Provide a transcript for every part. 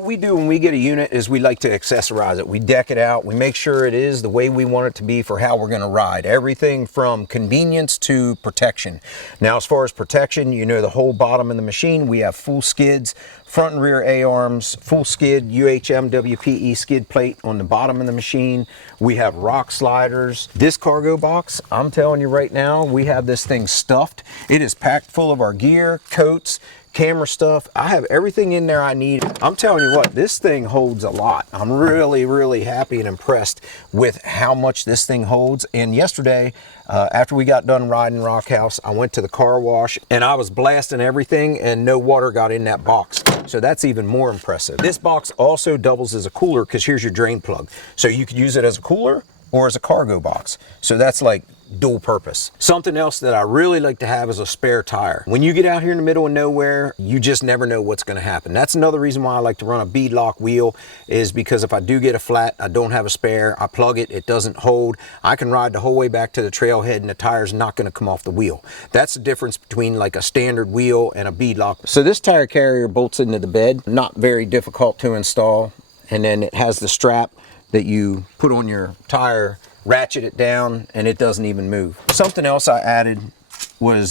What we do when we get a unit is we like to accessorize it. We deck it out. We make sure it is the way we want it to be for how we're going to ride. Everything from convenience to protection. Now, as far as protection, you know, the whole bottom of the machine, we have full skids, front and rear A-arms, full skid, UHM WPE skid plate on the bottom of the machine. We have rock sliders. This cargo box, I'm telling you right now, we have this thing stuffed. It is packed full of our gear, coats, camera stuff. I have everything in there I need. I'm telling you what, this thing holds a lot. I'm really happy and impressed with how much this thing holds. And yesterday, after we got done riding Rock House, I went to the car wash and I was blasting everything and no water got in that box. So that's even more impressive. This box also doubles as a cooler because here's your drain plug. So you could use it as a cooler or as a cargo box. So that's like dual purpose. Something else that I really like to have is a spare tire. When you get out here in the middle of nowhere, you just never know what's going to happen. That's another reason why I like to run a beadlock wheel, is because if I do get a flat, I don't have a spare, I plug it, it doesn't hold, I can ride the whole way back to the trailhead and the tire's not going to come off the wheel. That's the difference between like a standard wheel and a beadlock. So this tire carrier bolts into the bed, not very difficult to install, and then it has the strap that you put on your tire, ratchet it down, and it doesn't even move. Something else I added was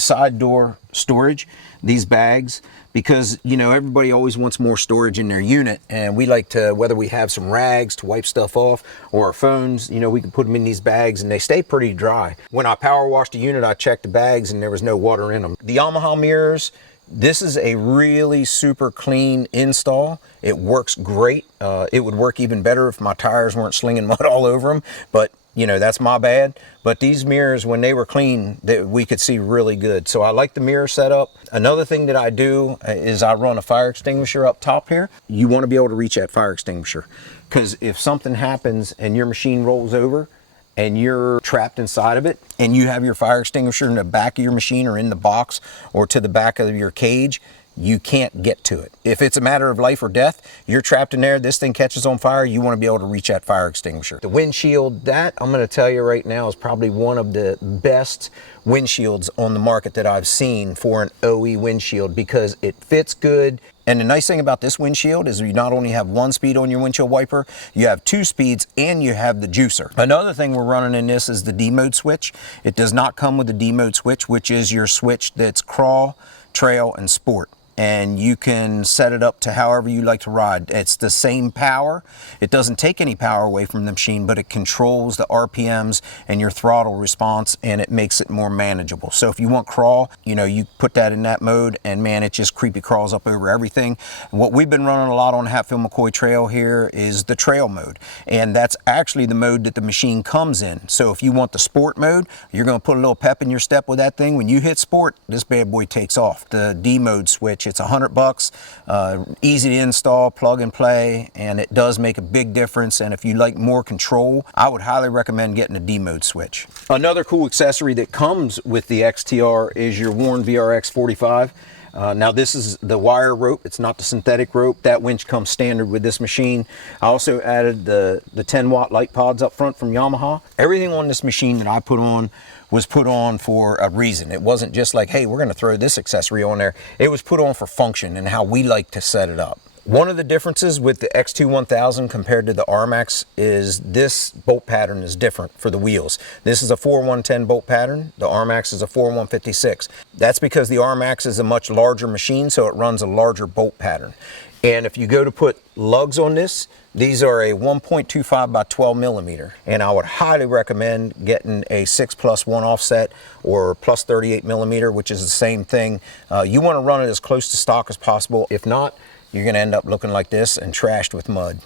side door storage, these bags, because you know everybody always wants more storage in their unit, and we like to, whether we have some rags to wipe stuff off or our phones, you know, we can put them in these bags and they stay pretty dry. When I power washed the unit, I checked the bags and there was no water in them. The Yamaha mirrors, this is a really super clean install. It works great. It would work even better if my tires weren't slinging mud all over them, but you know, that's my bad. But these mirrors, when they were clean, we could see really good. So I like the mirror setup. Another thing that I do is I run a fire extinguisher up top here. You want to be able to reach that fire extinguisher, because if something happens and your machine rolls over and you're trapped inside of it and you have your fire extinguisher in the back of your machine or in the box or to the back of your cage, you can't get to it. If it's a matter of life or death, you're trapped in there, this thing catches on fire, you want to be able to reach that fire extinguisher. The windshield, that I'm going to tell you right now is probably one of the best windshields on the market that I've seen for an OE windshield, because it fits good. And the nice thing about this windshield is you not only have one speed on your windshield wiper, you have two speeds and you have the juicer. Another thing we're running in this is the D mode switch. It does not come with the D mode switch, which is your switch that's crawl, trail, and sport. And you can set it up to however you like to ride. It's the same power. It doesn't take any power away from the machine, but it controls the RPMs and your throttle response, and it makes it more manageable. So if you want crawl, you know, you put that in that mode, and man, it just creepy crawls up over everything. What we've been running a lot on Hatfield McCoy Trail here is the trail mode, and that's actually the mode that the machine comes in. So if you want the sport mode, you're going to put a little pep in your step with that thing. When you hit sport, this bad boy takes off. The D mode switch, it's $100, easy to install, plug and play, and it does make a big difference. And if you like more control, I would highly recommend getting a D mode switch. Another cool accessory that comes with the XTR is your Warn VRX 45. Now this is the wire rope, it's not the synthetic rope. That winch comes standard with this machine. I also added the 10-watt light pods up front from Yamaha. Everything on this machine that I put on was put on for a reason. It wasn't just like, hey, we're gonna throw this accessory on there. It was put on for function and how we like to set it up. One of the differences with the X2 1000 compared to the RMAX is this bolt pattern is different for the wheels. This is a 4110 bolt pattern. The RMAX is a 4156. That's because the RMAX is a much larger machine, so it runs a larger bolt pattern. And if you go to put lugs on this, these are a 1.25 by 12 millimeter. And I would highly recommend getting a 6+1 offset or plus 38 millimeter, which is the same thing. You want to run it as close to stock as possible. If not, you're going to end up looking like this and trashed with mud.